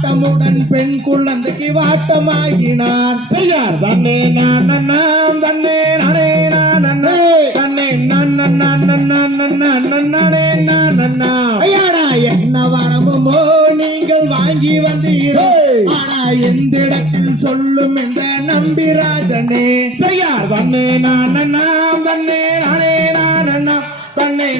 ஆட்டமுடன் பெண் குழந்தைக்கு வாட்டமாகினார். செய்யார் தன்னே நான் தன்னே நானே நான் தன்னே நான் ஐயாடா என்ன வரமுமோ நீங்கள் வாங்கி வந்தீரோ, ஆனா எந்த இடத்தில் சொல்லும் இந்த நம்பிராஜனே. செய்யார் தன்னே நான் தன்னே நானே நான் தன்னே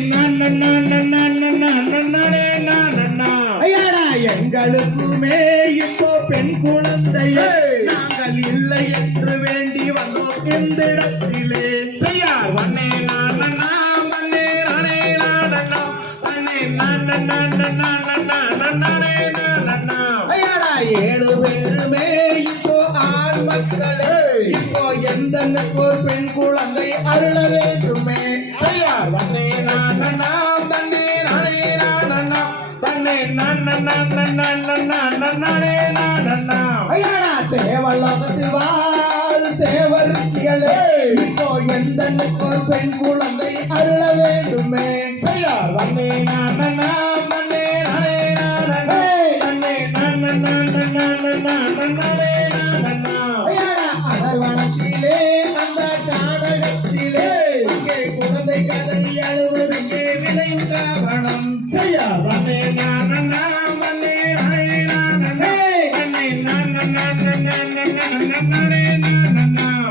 ஐயாடா எங்களுக்குமே இப்போ பெண் குழந்தையே நாங்கள் இல்லை என்று வேண்டி வந்தோம் எந்த இடத்திலே. செய்யார் தன்னே நான் தன்னே நானே நான் தன்னே ஐயாடா 7 பேருமே இப்போ ஆண் மக்களே, இப்போ எந்த ஒரு பெண் குழந்தை அருள வேண்டுமே. செய்யார் தன்னே நான் தன்னே நானே தன்னே ஐயாடா தேவலோகத்தில் வாழ் தேவர் ரிஷிகளே, இப்போ எந்த ஒரு பெண் குழந்தை அருள வேண்டுமே. செய்யார் தன்னே நான் தன்னே நானே ஐயாடா அகர்வனத்திலே அந்த கானகத்திலே இங்கே குழந்தை கதறி அழுவதுங்கே விளையும் காரணம். செய்யார் தன்னே நான் தன்னே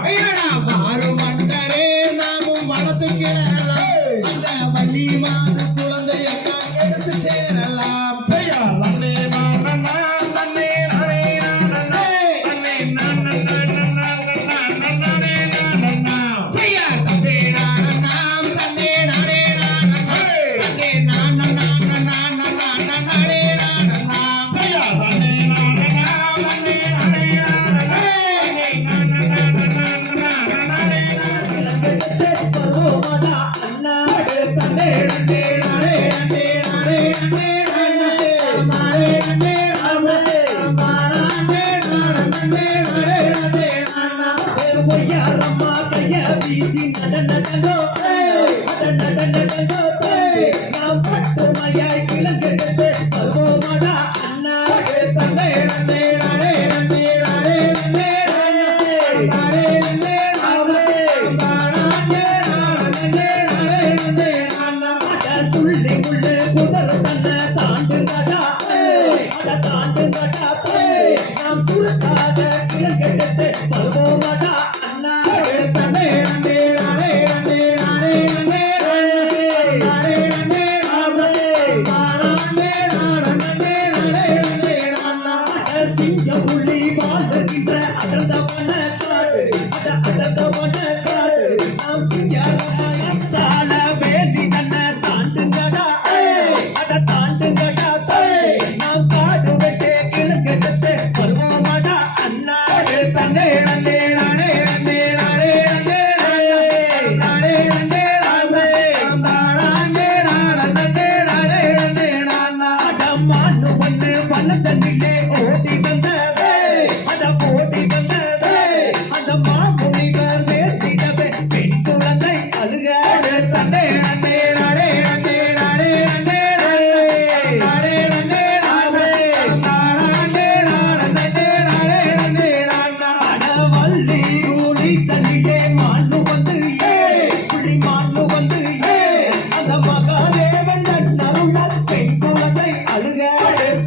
ஐயாடா மாறும் மண்டரே நாமும் வளர்த்து கேறலாம், அந்த வள்ளி மாது குழந்தையெல்லாம் எடுத்து சேரலாம். செய்யார் தன்னே நான் தன்னே நானே செய்யார் தந்தே நாம் தன்னே நானே தன்னே நான் நானே நாம். செய்யார் தன்னே நான் பொய்யாரம்மா கைய வீசி நாம் பட்டுமையாய் கிளங்கெடுத்து வருவோமாடா அண்ணா. தன்னே நன்னே நானே நன்னே நானே நன்னே சுள்ளி முள்ளு குதிர தன்னை தாண்டுங்கடா தாண்டுங்கடா நாம் சுருக்காத கிளங்கெடுத்து வருவோமாடா அண்ணா. தன்னே நன்னே நானே நன்னே சிங்க புள்ளி வாழ்கின்ற அடர்ந்தவன காடு அடர்ந்தவன காடு நாம் சிங்கார வேலி தன்னை தாண்டுங்கடா தாண்டுங்கடா நாம் காடு வெட்டே கிழக்கெடுத்து வருவோமாடா அண்ணா. தன்னே நன்னே நானே மானு வந்து வனத்தண்ணிலே ஓடி வந்ததே ஓடி வந்ததே அந்த மாமுனிவர் சேர்த்திடவே பெண் குழந்தை அழுக. தன்னே நன்னே நானே வள்ளி ஊழி தண்ணிலே மானு வந்து புள்ளி மானு வந்து அந்த மகாதேவன் நருளால் பெண் குழந்தை அழுக.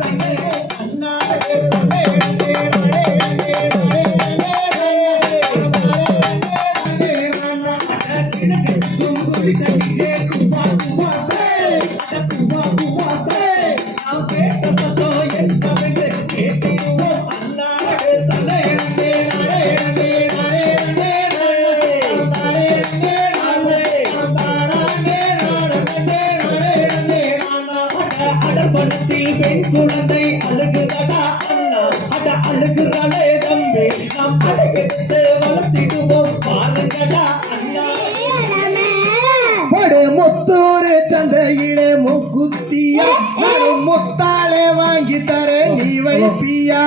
தன்னே அண்ணா தன்னே கும்புலி தண்ணிலே குவா குவாசே நாம் கேட்ட சத்தம் என்னவென்று கேட்டிடுவோம் அண்ணா. தன்னே அடர்பணத்தில் பெண் குழந்தை அழுகுதடா அண்ணா அழுகுறாளே தம்பி நாம் அழகெடுத்து வளர்த்திடுவோம் பாருங்கடா அண்ணா. படு முத்தூர் சந்தையிலே மூக்குத்தியா முத்தாலே வாங்கி தர நீ வைப்பியா.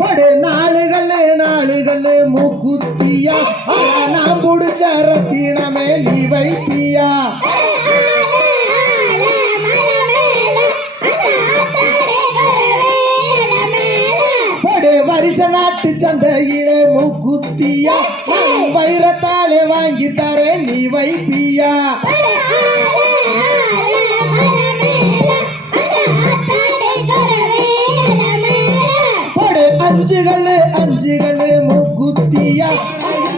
படு நாளுகள் மூக்குத்தியா நாம் புடிச்ச ரத்தினமே நீ வைப்பியா. சந்தையிலே மூக்குத்தியா வைரத்தாலே வாங்கி தரேன் நீ வைப்பியா போடு அஞ்சுகளு மூக்குத்தியா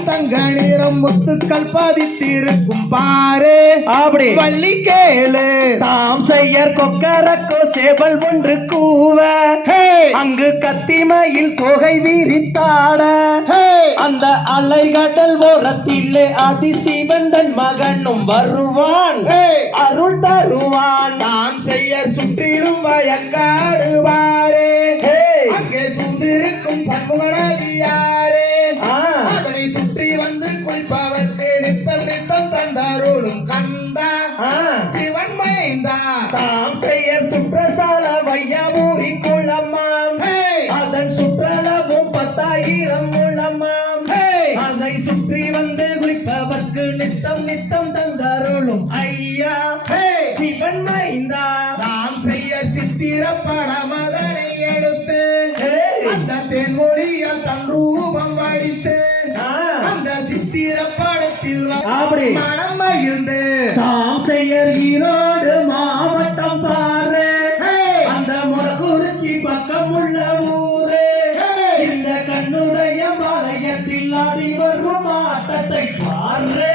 தங்க நிறம் முத்துக்கள் பதித்திருக்கும் பாரு அப்படி வள்ளி கேளு தாம் செய்யர் கொக்கரக்கோ சேவல் ஒன்று கூவ அங்கு கத்திமையில் தொகை விரித்தாட அந்த அலைகடல் ஓரத்திலே அதிசிவந்தன் மகனும் வருவான் அருள் தருவான் நாம் செய்ய சுற்றிலும் வயக்காடுவாரே அங்கே சுற்றிருக்கும் சண்முகனதியாரே அதனை சுற்றி வந்து குளிப்பவர்க்கு நித்தம் நித்தம் தந்தாரோடும் கந்தா சிவன் மைந்தா தாம் செய்யர் சுற்றசால வையாவூரி குளமாம் அதன் சுற்றளவும் 10,000 முழமாம் அதை சுற்றி வந்து குளிப்பவர்க்கு நித்தம் நித்தம் தந்தாரோடும் ஐயா சிவன் மைந்தா நாம் செய்ய சித்திர படமதனை எடுத்து அந்த தென்மொழியால் தன் ரூபம் வடித்து அந்த சித்திர படத்தில் அப்படி மனம் மகிழ்ந்து தாம் செய்யர் ஈரோடு மாவட்டம் பாரு அந்த முறக்குறிச்சி பக்கம் உள்ள ஊரே இந்த கண்ணுடைய பாளையத்தில் ஆடி வரும் ஆட்டத்தை பாரு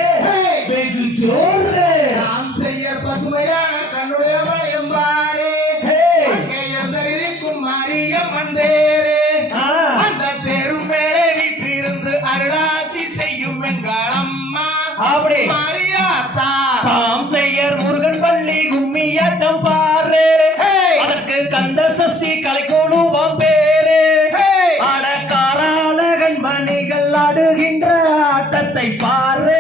வெகு ஜோரே நாம் செய்ய பசுமையான கண்ணுடைய மயம் பாரே அங்கே எந்தரிக்கும் மாரியம்மன் தேரே அந்த தேரும் மேலே வீட்டிலிருந்து அருளாசி செய்யும் எங்கள் அம்மா அப்படி மாரியாத்தா தாம் செய்யர் முருகன் பள்ளி கும்மியாட்டம் பாரு அதற்கு கந்த சஷ்டி கலைக்கோளுவாம் பேரு அடக்காராளகன் மணிகள் ஆடுகின்ற ஆட்டத்தை பாரு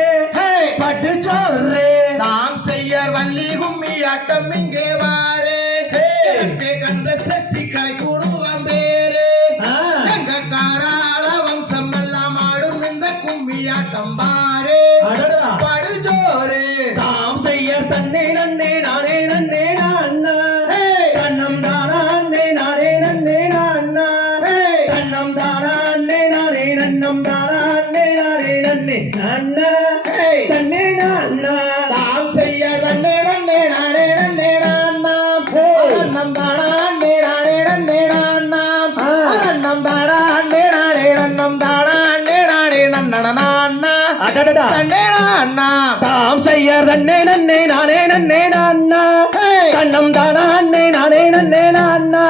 பட்டு சோறு நாம் செய்ய வள்ளி கும்மி ஆட்டம் இங்கே வாரே கந்த சக்தி கலை கூடுவாம் பேரு எங்க காராள வம்சம் எல்லாம் ஆடும் இந்த கும்மி ஆட்டம் பாரு படுஜோரு தாம் செய்யர் தன்னை நன்னே நானே நன்னே நான்னா கண்ணம் தானா அன்னே நானே நன்னே நான்னா கண்ணம் தானா அன்னே நானே நன்னம் தானா அன்னே நானே நன்னே நான்னா தன்னே நான்னா தாம் செய்ய நன்னே நன்னே நானே நன்னே நான்னாம் நன்னம் தானா அன்னே நானே நன்னே நான்னாம் நன்னம் தானா அன்னே நானே நன்னம் தானா அன்னே நானே நன்னன நான்னா அடடடா தன்னே நான்னா தாம் செய்யர் தன்னே நன்னே நானே நன்னே நான்னா கண்ணம் தானா அன்னே நானே நன்னே நான்னா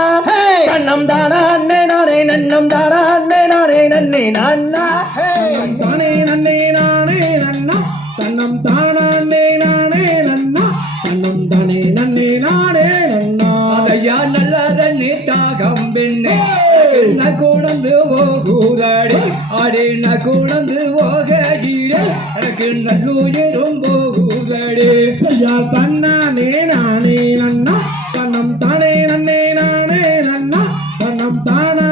கண்ணம் தானா அன்னே நானே நன்னம் தானா அன்னே நானே நன்னே நான்னா தானே நன்னே நானே நன்னா தன்னம் தானே நானே நன்னா தன்னம் தானே நன்னே நானே நன்னா அதையா நல்லதன்னே தாகம் பெண்ணே கூடந்து போகுதாடி அடே கூடந்து போகீடே எனக்கு நல்லுயிரும் போகுதடி செய்யா தன்னானே நானே நன்னா தன்னம் தானே நன்னே நானே நன்னா தன்னம் தானே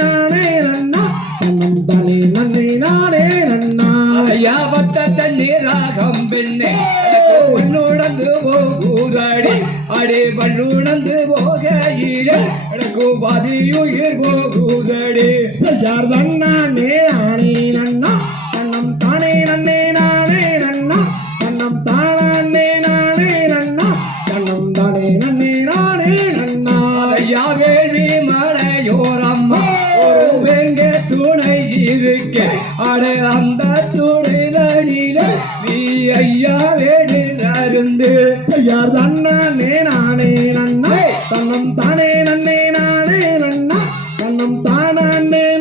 நானே நன்னா தன்னம் தானே நன்னே நானே நன்னா அதையா வட்ட தண்ணீர் ராகம் பெண்ணே வல்லுணர்ந்து போகுதாடி அடே வல்லுணர்ந்து போகீடே எனக்கு பாதியுயிர் போகுதடி செய்யார் தன்னானே நானே நன்னா தன்னம் தானே நன்னே நானே நன்னா தன்னம் தானே நானே நன்னா தன்னம் தானே நன்னே நானே நன்னா ஐயா வேள்வி மலையோரம்மா ஒரு வெங்க துணை இருக்க அட அந்த துணை நடில நீ ஐயா வேடு அருந்து செய்யார் தன்னானே நானே நன்னா தன்னம் தானே நன்னே நானே நன்னா தன்னம் தானே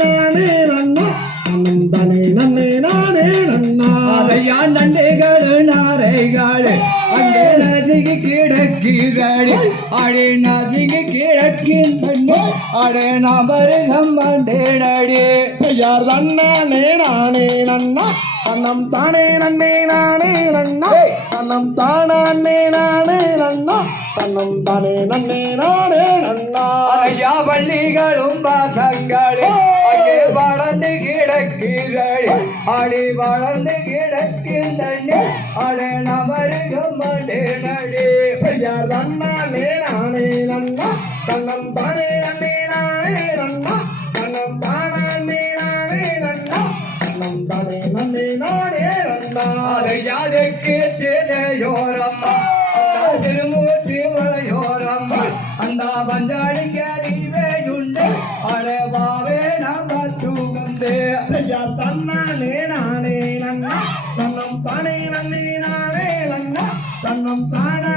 நானே நன்னா தன்னம் தானே நன்னே நானே நன்னா அதையா நண்டைகள் நாரைகள் அங்கே நசுகி கிடக்கிறாடி அடே நசுகி கிடக்கின்ற அடே நபருகம் அண்டேனடி செய்யார் தன்னானே நானே நன்னா தன்னம் தானே நன்னே நானே நன்னா தன்னம் தானே நானே நன்னா தன்னம் தானே நன்னே நானே நன்னா ஐயா பள்ளிகளும் பாசங்களே அங்கே வளர்ந்து கிடக்கிறாடி அடி வளர்ந்து கிடக்கின்ற அடே நபருகம் அண்டேனடி செய்யார் தன்னானே நானே நன்னா தன்னம் தானே நன்னே நானே நன்னா தன்னம் தானே நானே பஞ்சாடிக்கறிவேயுண்டு அடவாவே நம்ம தூங்கந்தே ஐயா தன்னானே நானே நன்னா தன்னம் தானே நன்னே நானே நன்னா தன்னம் தானே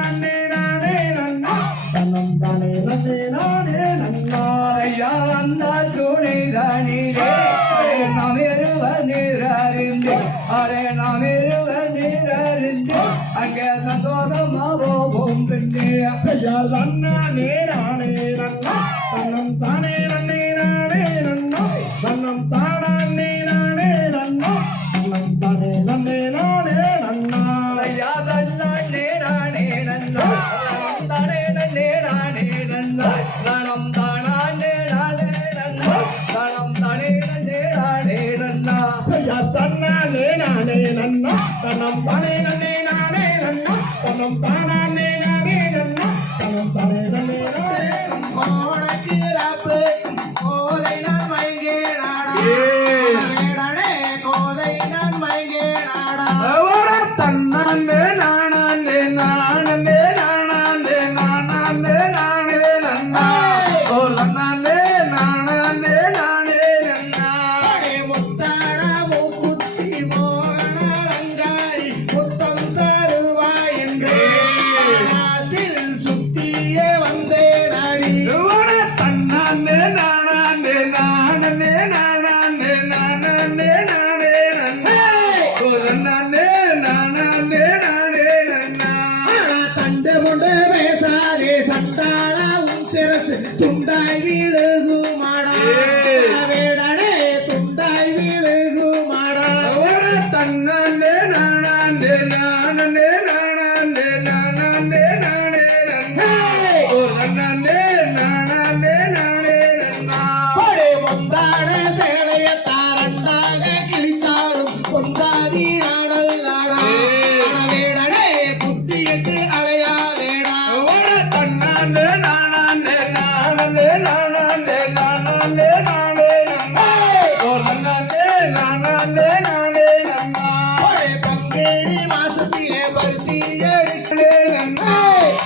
நானே நன்னா தன்னம் தானே நன்னே நானே நன்னா ஐயா அந்த துணை தானிலே அரே நாம் இருவர் நீரறிந்து அரே நாம் இருவர் நீரறிந்து அங்கே சந்தோஷமாவோம் பின்னே ஐயா தன்னானே நானே நன்னா தன்னம் தானே நன்னே நானே நன்னா தன்னம் தானே நானே நன்னா தன்னம் தானே நன்னே நானே நன்னா ஐயா தன்னானே நானே நன்னா தானே நன்னே நானே நன்னா தனம் தானே நானே நன்னா தனம் தானே நன்னே நானே நன்னா ஐயா தன்னானே நானே நன்னா தன்னம் தானே நன்னே நானே நன்னா தன்னம் தானே நானே நன்னா தன்னம் தானே நன்னே நானே நன்னா கோடைக்கு கோதை நான் மயங்கே நாடா வேடனே கோதை நான் மயங்கே நாடா தன்னானே நானே நானே நானே நானே நானே நன்னா ஓ நன்னானே நானே நானே நன்னா முத்தாடா மூக்குத்தி மோகன அலங்காரி முத்தம் தருவாய் என்று அதில் சுத்தியே வந்தேன் அடி தன்னானே நானே நானே நானே நானே நானே நன்னா ஓ நன்னானே நானே நானே நன்னா தண்டு முண்டு பேசாதே சண்டாளா உன் சிரசு துண்டாய் வீழுகுமாடா வேடனே துண்டாய் வீழுகுமாடா தன்னானே நானே நானே நானே நானே நானே நன்னா ஓ நன்னானே நானே நானே நன்னா ஒரே முந்தாட சேலைய தாரண்டாக கிழிச்சாலும் பொஞ்சாதி நாடல் நாடா வேடனே புத்தியட்டு அலையாதேடா தன்னானே நானே நானே நானே நானே நானே நன்னா ஓ நன்னானே நானே நானே நன்னா ஒரே பங்கேடி மாசத்திலே பருத்தி எடுக்கலே நன்னா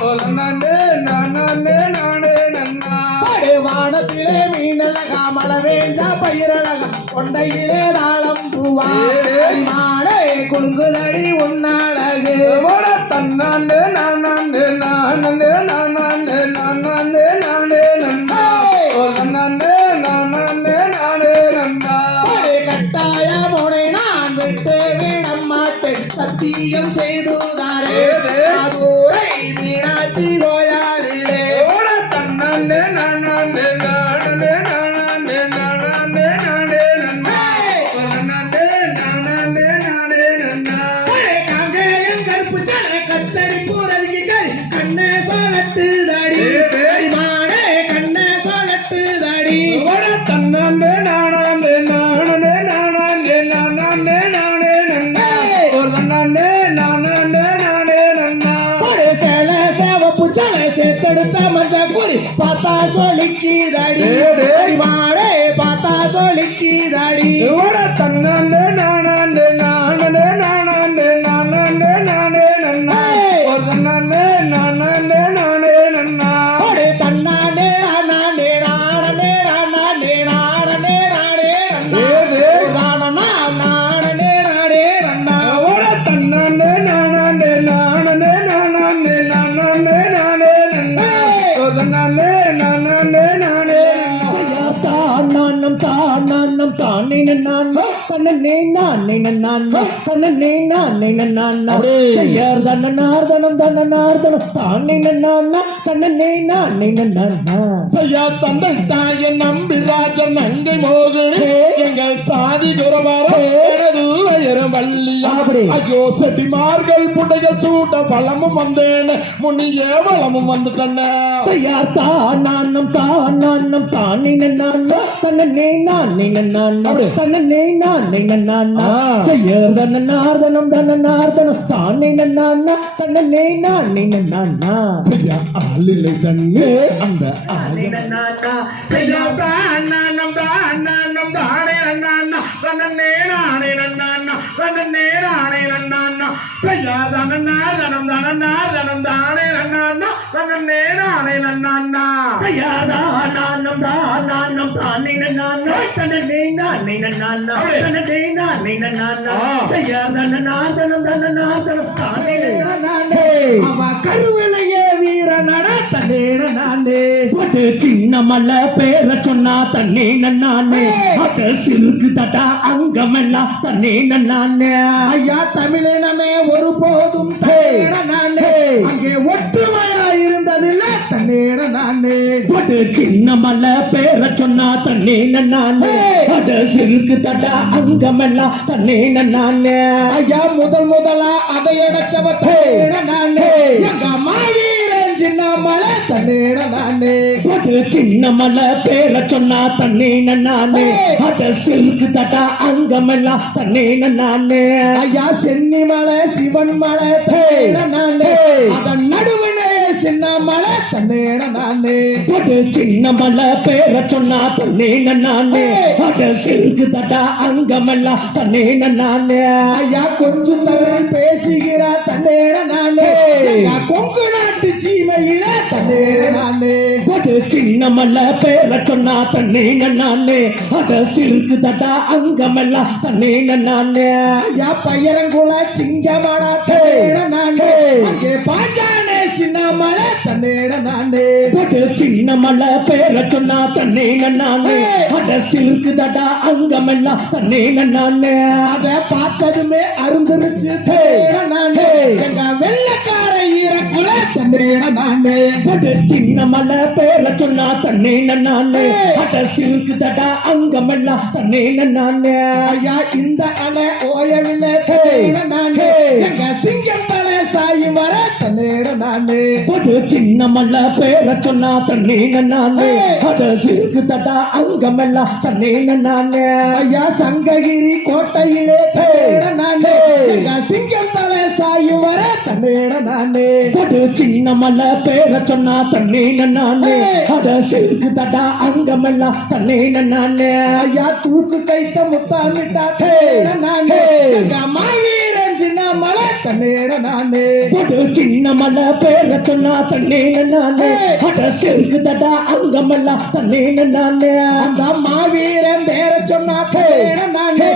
ஓ நன்னானே நானே நானே நன்னா ஒரே வானத்திலே மீனழகா மழை வேஞ்சா பயிரழகா கொண்டையிலே தாளம் பூவா மாடே குலுங்குதடி உன்னாழகு தன்னானே நானே நானே நானே நானே நானே நன்னா ஓ நன்னானே நானே நானே நன்னா ஒரே கட்டாய முனை நான் விட்டு விட மாட்டேன் சத்தியம் செய்துதாரே அதூரை மீனாட்சி கோயாடிலே தன்னானே நானே நானே நானே நானே நானே நன்னா ஓ நன்னானே நானே நானே நன்னா காங்கேயம் கருப்பு சலை கத்தரி பூரல்கி கறி கண்ணே சோழட்டு தாடி மாடே கண்ணே சோழட்டு தாடி தன்னானே நானே நானே நானே நானே நானே நன்னா ஓ நன்னானே நானே நானே நன்னா ஒரு சேலை சேவப்பு சலை சேர்த்தெடுத்த மஞ்ச குறி பார்த்தா சொலிக்கி தாடி மாடே பார்த்தா சொலிக்கி தாடி தன்னானே நானே நானே நானே நானே நானே நன்னா ஓ நன்னானே நானே நானே நன்னா ஒரு தன்னானே நானே நானே நானே நானே நானே நானே நானே நானே நன்னா தன்னானே நானே நானே நானே நானே நானே நன்னா ஓ நன்னானே நானே நானே தானம் தானம் தானே நான் தன்னே நானே நான் தன்னே நானே நான் செய்யார் தன்னனார்தனம் தன்னனார்தனம் தானே நான் தன்னே நானே நான் ஐயா தந்தை தாயை நம்பி ராஜன் நங்கை மோகனே எங்கள் சாதி துறவரம் எனது வயரும் வள்ளியா அப்படி. ஐயோ செட்டிமார்கள் புடைகள் சூட்ட பழமும் வந்தேன் முன்னிய வளமும் வந்துட்டன செய்யார் தானம் தானே நான் தன்னே நானே நான் தன்னே நானே நான் செய்யார் தன்னனார்தனம் தன்னனார்தனம் தானே நான் தன்னே நானே நான் ஐயா ஆளில்லை தண்ணி அந்த ஆளு நானம் தானே நன்னா தன்னே நானே நன்னா தன்னே நானே நன்னா செய்யா தனனா தனம் தானே நன்னா தன்னே நானே நன்னா செய்யாதா நானும் நானும் தானே நானே தன்னே நானே நன்னா தன்னே நானே நன்னா செய்யாதா நானும் தானே நானே அவ கருவிலையே வீரனட தன்னேட நானே ஒரு சின்ன மலை பேர சொன்னா தண்ணே நானே அத சிறுக்கு தட்டா அங்கமெல்லாம் தண்ணே நானே ஐயா தமிழினமே ஒருபோதும் தன்னேட நானே அங்கே ஒற்றுமையா இருந்ததில்ல தன்னேட நானே ஒரு சின்ன மலை பேர சொன்னா தண்ணே நானே அத சிறுக்கு தட்டா அங்கமெல்லாம் தண்ணே நானே ஐயா முதலா அதை அடைச்சவ தன்னேட நானே எங்க மாவீரன் சின்ன மலை தன்னேட நானே ஒரு சின்ன மலை பேர சொன்னா தண்ணே நானே அத சிறுக்கு தட்டா அங்கமெல்லாம் தண்ணே நானே ஐயா சென்னி மலை சிவன் மலை தன்னேட நானே அதன் நடுவினே சின்ன மலை தன்னேட நானே ஒரு சின்ன மலை பேர சொன்னா தண்ணே நானே அத சிறுக்கு தட்டா அங்கமெல்லாம் தண்ணே நானே ஐயா கொஞ்சம் தமிழ் பேசுகிற தன்னேட நானே ஐயா கொங்கு நாட்டு சீமையில தன்னேட நானே ஒரு சின்ன மலை பேர சொன்னா தண்ணே நானே அத சிறுக்கு தட்டா அங்கமெல்லாம் தண்ணே நானே ஐயா பையரங்குல சிங்கமட தன்னேட நானே அங்கே பாஞ்சானே சின்ன மலை தன்னேட நானே ஒரு சின்ன மலை பேர சொன்னா தண்ணே நானே அத சிறுக்கு தட்டா அங்கமெல்லாம் தண்ணே நானே அத பார்த்ததுமே அருந்துருச்சு தன்னேட நானே எங்க வெள்ளக்கார ஈரக்குல தன்னேட நானே ஒரு சின்ன மலை பேர சொன்னா தண்ணே நானே அத சிறுக்கு தட்டா அங்கமெல்லாம் தண்ணே நானே ஐயா இந்த அலை ஓயவில்லை தன்னேட நானே எங்க சிங்கம் தலை சாயும் வர தன்னேட நானே ஒரு சின்ன மலை பேர சொன்னா தண்ணே நானே அத சிறுக்கு தட்டா அங்கமெல்லாம் தண்ணே நானே ஐயா சங்ககிரி கோட்டையிலே தன்னேட நானே எங்க சிங்கம் தலை சாயும் வர தன்னேட நானே ஒரு சின்ன மலை பேர சொன்னா தண்ணே நானே அத சிறுக்கு தட்டா அங்கமெல்லாம் தண்ணே நானே ஐயா தூக்கு கைத்த முத்தாமிட்டா தன்னேட நானே எங்க மாவீரன் சின்ன மலை தன்னேட நானே ஒரு சின்ன மலை பேர சொன்னா தண்ணே நானே அத சிறுக்கு தட்டா அங்கமெல்லாம் தண்ணே நானே அந்த மாவீரன் பேர சொன்னா தன்னேட நானே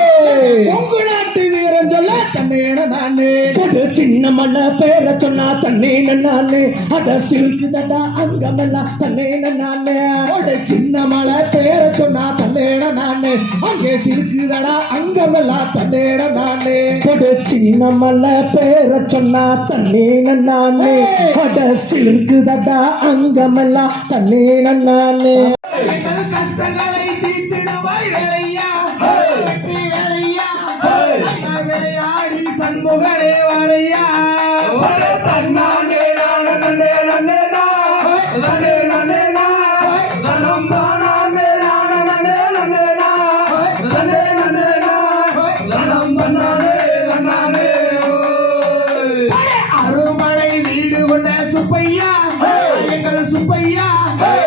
கொங்கு நாட்டு வீரன் சொல்ல தன்னேட நானே ஒரு சின்ன மலை பேர சொன்னா தண்ணே நானே அத சிறுக்கு தட்டா அங்கமெல்லாம் தண்ணே நானே ஒரு சின்ன மலை பேர சொன்னா தன்னேட நானே அங்கே சிறுக்குதடா அங்கமெல்லாம் தன்னேட நானே ஒரு சின்ன மலை பேர சொன்னா தண்ணே நானே அட சிறுக்கு தட்டா அங்கமெல்லாம் தண்ணே நானே எங்கள் கஷ்டங்களை தீர்த்திடுவாய் வேலையா வெற்றி வேலையா ஐயா விளையாடி சண்முகனே வாழையா தன்னானே நானே நன்னே நன்னே நன்னே நன்னே நனம் தானே நானே நன்னே நன்னே நன்னே நன்னே நனம் தன்னானே நன்னானே அருமனை வீடு கொண்ட சுப்பையா எங்கள் சுப்பையா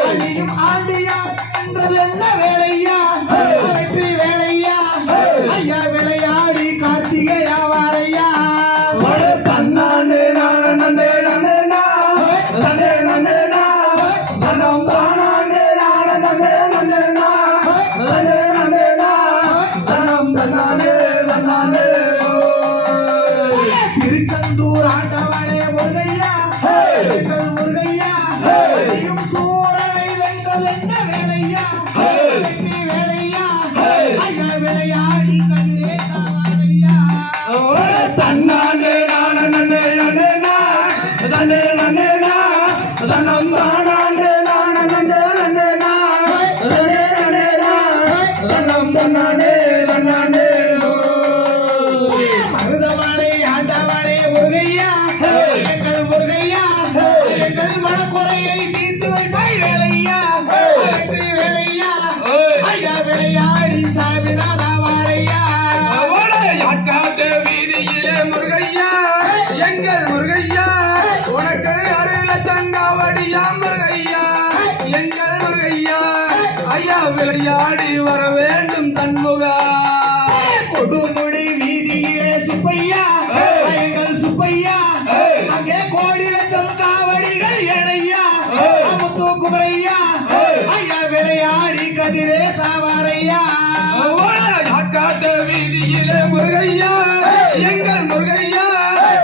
அணியும் ஆண்டியா என்றது என்ன வேலையா வெற்றி வேலையா ஐயா விளையாடி கார்த்திகையா வாரையா தன்னானே நானே நன்னே நன்னே நன்னே நன்னே நனம் தானே நானே நன்னே நன்னே நன்னே நன்னே நனம் தன்னானே நன்னானே திருச்செந்தூர் ஆண்டவனே முருகையா எங்கள் முருகையா அணியும் சூரனை வென்றது என்ன வேலையா வெற்றி வேலையா ஐயா விளையாடி கதிரேசா வாரையா தன்னானே நானே நன்னே நன்னே நன்னே நன்னே தனம் தானே நானே நன்னே நன்னே நன்னே நன்னே தனம் தன்னானே தன்னானே மருதமலை ஆண்டவனே முருகையா எங்கள் முருகையா எங்கள் மனக்குறையை தீர்த்து வைப்பாய் வேலையா வெற்றி வேலையா ஐயா விளையாடி சாமிநாதா வாரையா யாக்காட்டு வீதியிலே முருகையா எங்கள் முருகையா உனக்கு அருள சங்காவடியா முருகையா எங்கள் முருகையா ஐயா விளையாடி வர வேண்டும் சண்முகா கொடுமுடி வீதியிலே சுப்பையா எங்கள் சுப்பையா அங்கே கோடி லட்சம் காவடிகள் எடையா குமரையா ஐயா விளையாடி கதிரே சாவாரையா காட்ட வீதியிலே முருகையா எங்கள் முருகையா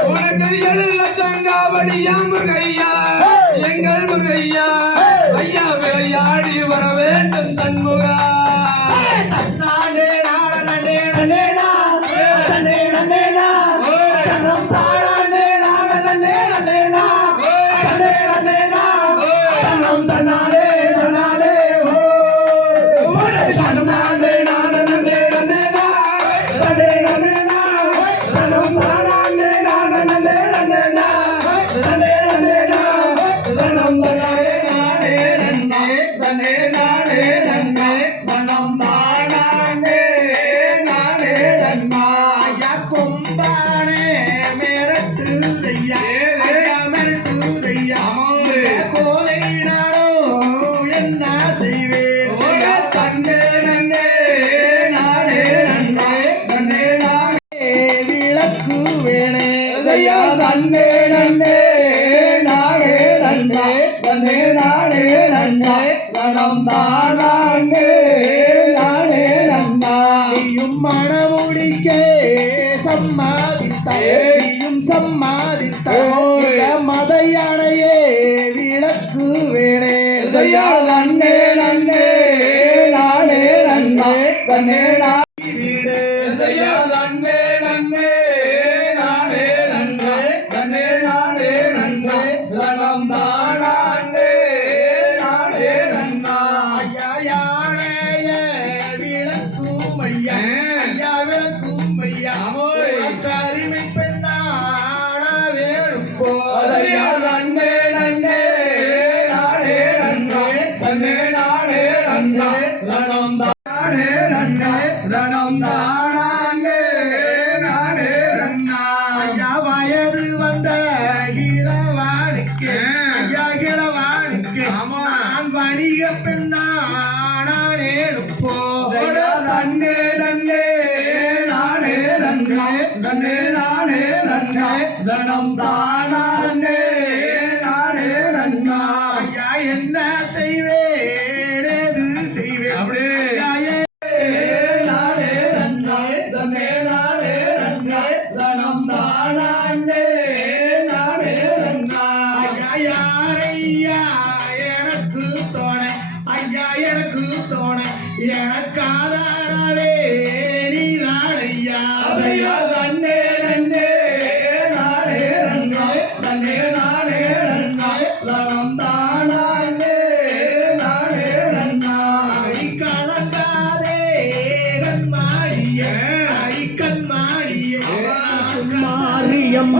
உனக்கு 7 லட்சம் காவடியா முருகையா எங்கள் முருகையா ஐயா விளையாடி வர வேண்டும் தன்முகா தன்னாண்டே நாடனே நன்னேனா நன்னே நன்னேனா தன்னம் தானானே நாடனே நன்னேனா நன்னே நன்னேனா தன்னம் தன்னானே தன்னானே ஓ ஓடே தன்னானே நாடனே நன்னேனா நன்னே நன்னேனா தன்னம் தானானே நாடனே நன்னேனா நன்னே நன்னேனா தன்னம் தன்னானே நாடே நன்னே நன்னே நாடே நன்னே தன்னம் தானானே நாடே நன்னா ஐயா கொம்பானே மிரட்டுதையா ஐயா மிரட்டுதையா கோதை நானும் என்ன செய்வேன் தன்னே நன்னே நாடே நன்னா தன்னே நாடே விளக்கு வேணே ஐயா தன்னே நன்னே நாடே நன்னா தன்னே நாடே நன்னா தனம் தானே நாடே நன்னா நீயும் மணமுடிக்க சம்மாதித்தாயும் சம்மாதித்த மத யானையே விளக்கு வேணே ஐயா நன்னே நன்னே நாடே நன்னா தன்னே வீடு ஐயா நன்னே நன்னே நாடே நன்னா தன்னே நாடே நன்னா தனம் தானே நாடே நன்னா ஐயா யானைய விளக்கும் ஐயா ஐயா விளக்கும் ஐயா கரிமை பெண்ணான வேணுப்போ ஐயா நன்னே நன்னே நாடே நன்னா தன்னே நாடே நன்னா தனம் தானே நன்னா தனம் தானே நாடே நன்னா ஐயா வயது வந்த இளவானுக்கு ஐயா இளவானுக்கு நான் வணிக பெண்ணான எடுப்போ ஐயா நன்னே நன்னே நாடே நன்னா தன்னே நாடே நன்னா தனம் தானே நாடே நன்னா ஐயா என்ன செய்வேன் எது செய்வேன் அப்படியே. ஐயா, நாடே நன்னா தன்னே நாடே நன்னா தனம் தானே நாடே நன்னா ஐயா யாரையா எனக்கு தோணை ஐயா எனக்கு தோணை எனக்காதாரவே நீதான் ஐயா ஐயா நன்னே நன்னே நாடே நன்னா தன்னே நாடே நன்னா தனம் தானே நாடே நன்னா அடி கலங்காதே கண்மாடிய அடி கண்மாடிய மாரியம்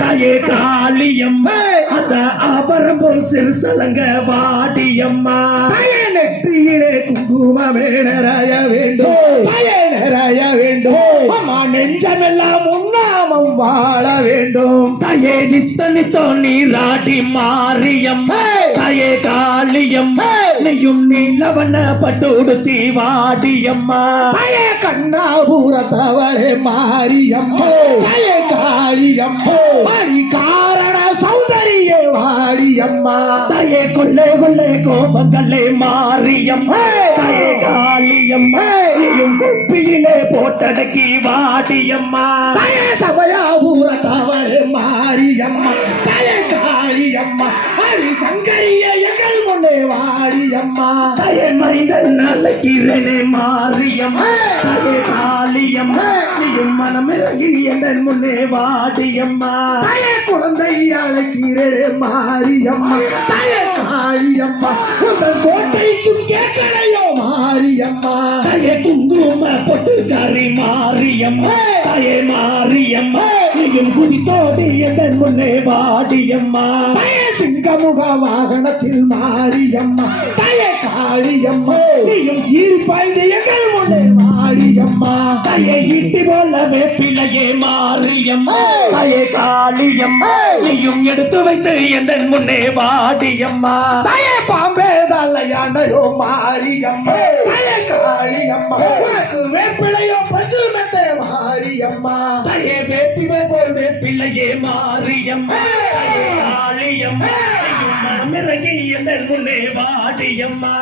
தாயே காளியம்மா அந்த ஆபரம்போ சிறுசலங்க வாடியம்மா தாயே நெற்றியிலே குங்குமமே நிறைய வேண்டும் தாயே நிறைய வேண்டும் அம்மா நெஞ்சமெல்லாம் உண்ணாமம் வாழ வேண்டும் தாயே நித்த நித்தோ நீராடி மாரியம்மா தாயே காளியம்மா நீயும் நீலவண்ண பட்டுடுத்தி வாடியம்மா தாயே கண்ணாபுரத்தவளே மாரியம்மா தாயே காளியம்மா வாடி காரண சௌந்தரிய வாடியம்மா தாயே கொள்ளை கொள்ளை கோபங்களே மாரியம்மா தாயே காளியம்மா நீயும் குப்பியிலே போட்டடக்கி வாடியம்மா தாயே சமயாபுரத்தவளே மாரியம்மா தாயே காளியம்மா ஹரி சங்கரிய எங்கள் முன்னே வாடியம்மா தாயே மைந்தன் நல்லக்கிறனே மாரியம்மா தாயே காளியம்மா நீயும் மனமிறங்கி எங்கள் முன்னே வாடியம்மா தாயே குழந்தை அழைக்கிறே மாரியம்மா தாயே காளியம்மா உங்கள் கோட்டைக்கும் கேட்கலையோ மாரியம்மா தாயே குங்கும பொட்டுக்காரி மாரியம்மா தாயே மாரியம்மா நீயும் குதித்தோடி எங்கள் முன்னே வாடியம்மா தாயே சிங்கமுக வாகனத்தில் மாரியம்மா தாயே காளியம்மா நீயும் சீர்பாய்ந்து எங்கள் முன்னே வாடியம்மா தாயே ஈட்டி போல வேப்பிலையே மாரியம்மா தாயே காளியம்மா நீயும் எடுத்து வைத்து எங்கள் முன்னே வாடியம்மா தாயே பாம்பே தலையானையோ மாரியம்மா தாயே காளியம்மா உனக்கு வேப்பிலையோ பசுமத்தே மாரியம்மா தாயே வேப்பிலை போல் வேப்பிலையே மாரியம்மா தாயே காளியம்மா நீயும் மிரகி எந்த முன்னே வாடியம்மா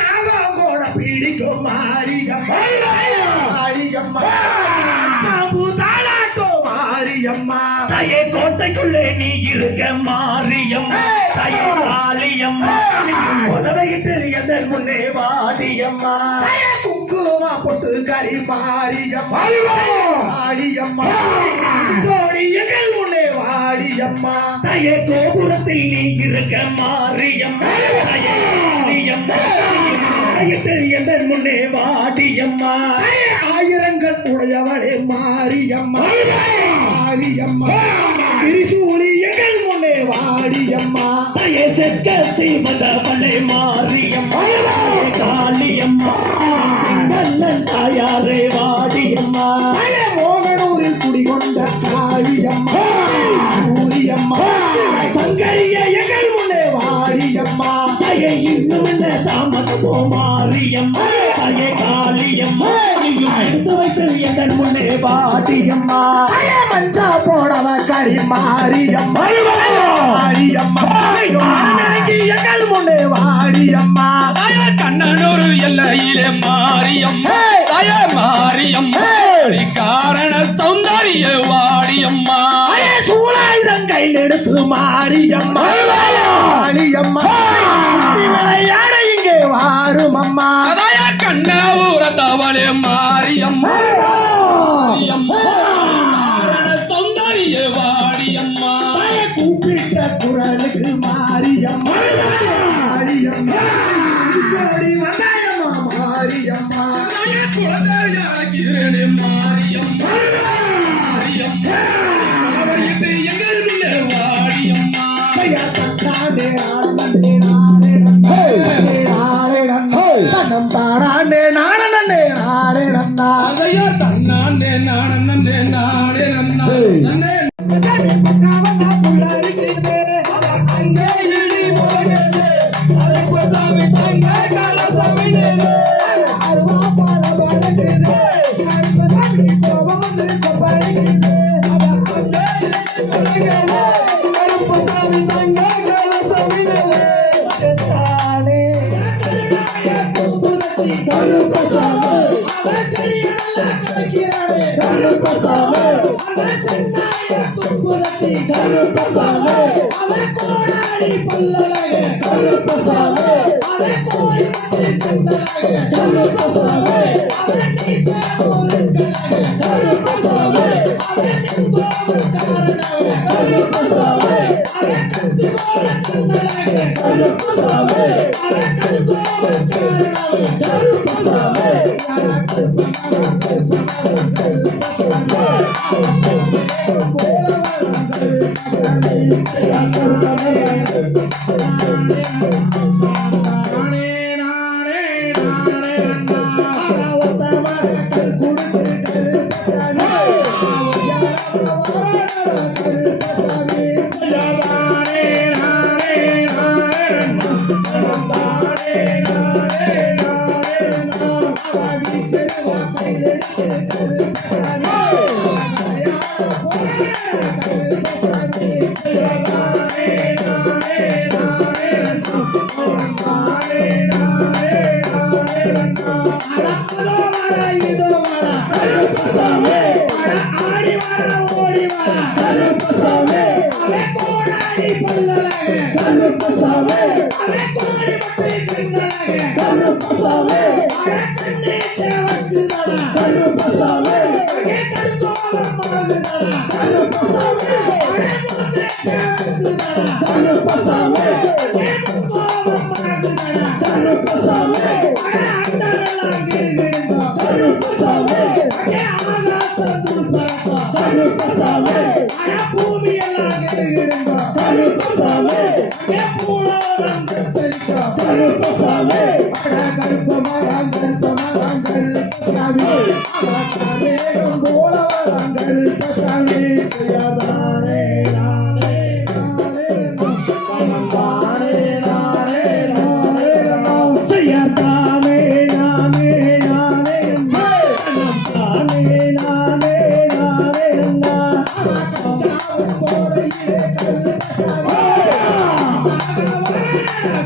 நாகம் கூட பிடிக்கும் மாரியம்மா மாரியம்மா பாம்பு தாளாட்டோ மாரியம்மா தாயே கோட்டைக்குள்ளே நீ இருக்க மாரியம்மா தாயே காளியம்மா உதவிட்டு எந்த முன்னே வாடியம்மா குங்குமா பொட்டு கறி மாரியம்மா மாரியம்மா ஜோடி எங்கள் முன்னே வாடியம்மா தாயே கோபுரத்தில் நீ இருக்க மாரியம்மா தாயே காளியம்மா எந்த முன்னே வாடியம்மா ஆயிரங்கள் உடையவளே மாரியம்மா மாரியம்மா திரிசூலி எங்கள் முன்னே வாடியம்மா தாயே செக்க செய்வதவளே மாரியம்மா காளியம்மா செங்கண்ணன் தாயாரே வாடியம்மா மோகனூரில் குடிகொண்ட காளியம்மா சூரியம்மா சங்கரிய எங்கள் முன்னே வாடியம்மா தாயே இன்னும் என்ன தாமதமோ மாரியம்மா தாயே காளியம்மா நீயும் எடுத்து வைத்து எதன் முன்னே வாடியம்மா மஞ்சா போடவ கறி மாரியம்மா மாரியம்மா எங்கள் முன்னே வாடியம்மா தாயே கண்ணனூர் எல்லையிலே மாரியம்மா தாயே மாரியம்மா காரண சௌந்தரிய வாடியம்மா சூழாயுதம் கையில் எடுத்து மாரியம்மா மாரியம்மா விளையாட இங்கே வாரும் அம்மா தாயே கண்ணூர தவளே மாரியம்மா காரண சௌந்தரிய வாடியம்மா கூப்பிட்ட குரலுக்கு மாரியம்மா மாரியம்மா ஜோடி வந்தாயம்மா மாரியம்மா தாயே குலதேவியாகிறே மாரியம்மா மாரியம்மா அவர்கிட்ட எங்கள் பிள்ளை வாடியம்மா தன்னம் தானே நானே நானே நன்னா தாயே தன்னானே நானே நானே நன்னே Hey!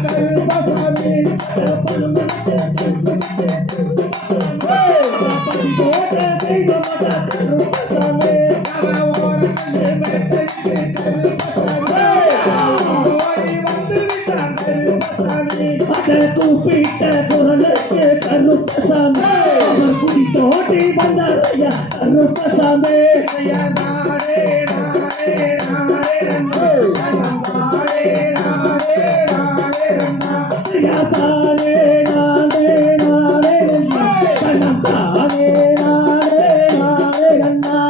கருப்பசாமி கருப்பசாமி கூப்பிட்ட குரலுக்கு கருப்பசாமி அவர் குடி தோட்டி வந்தாரையா கருப்பசாமி தானே நானே நானே கண்ணம் தானே நானே நானே நன்னா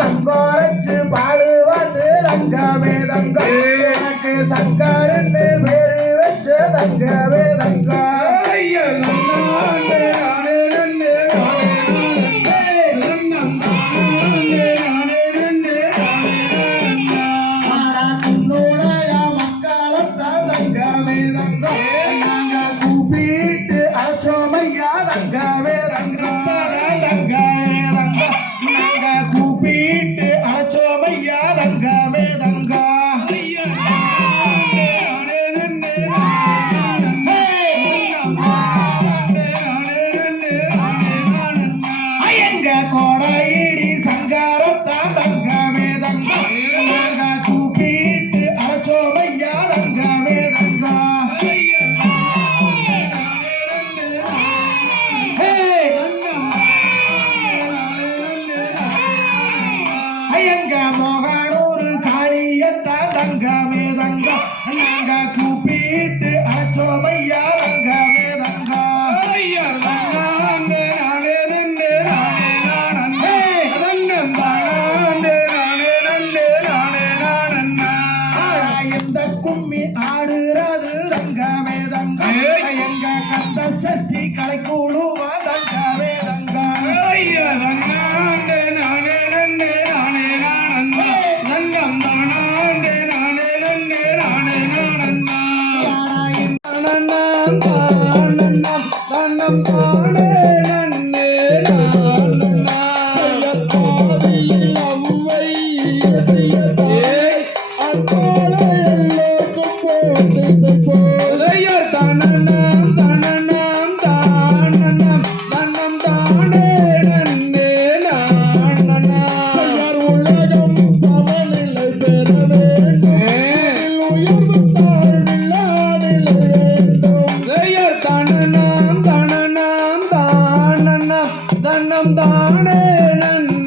சங்கோரச்சு பாடுவாத்து தங்கமே தங்கம் எனக்கு சங்கரன்னு பேரு வச்ச தங்கமே தங்கம் மக்களத்தான் தங்கமே தங்கம் நாங்க கூப்பிட்டு அழைச்சோமையா தங்கமே தங்கம் கூப்பிட்டு அழைச்சோமையா தங்கமே தங்கா எங்க கோடையிடி சங்காரத்தான் தங்கமே தங்கா கூப்பிட்டு அழைச்சோமையா தங்கமே தங்கா எங்க மோகனூர் காளியத்தான் தங்கமே தங்கா நாங்க கூப்பிட்டு அழைச்சோமையா தங்கமே தங்கா இந்த கும்மி ஆடுறது தங்கமே தங்கா எங்க கந்த சஷ்டி கலை கூடுவா தங்கமே தங்கா தானே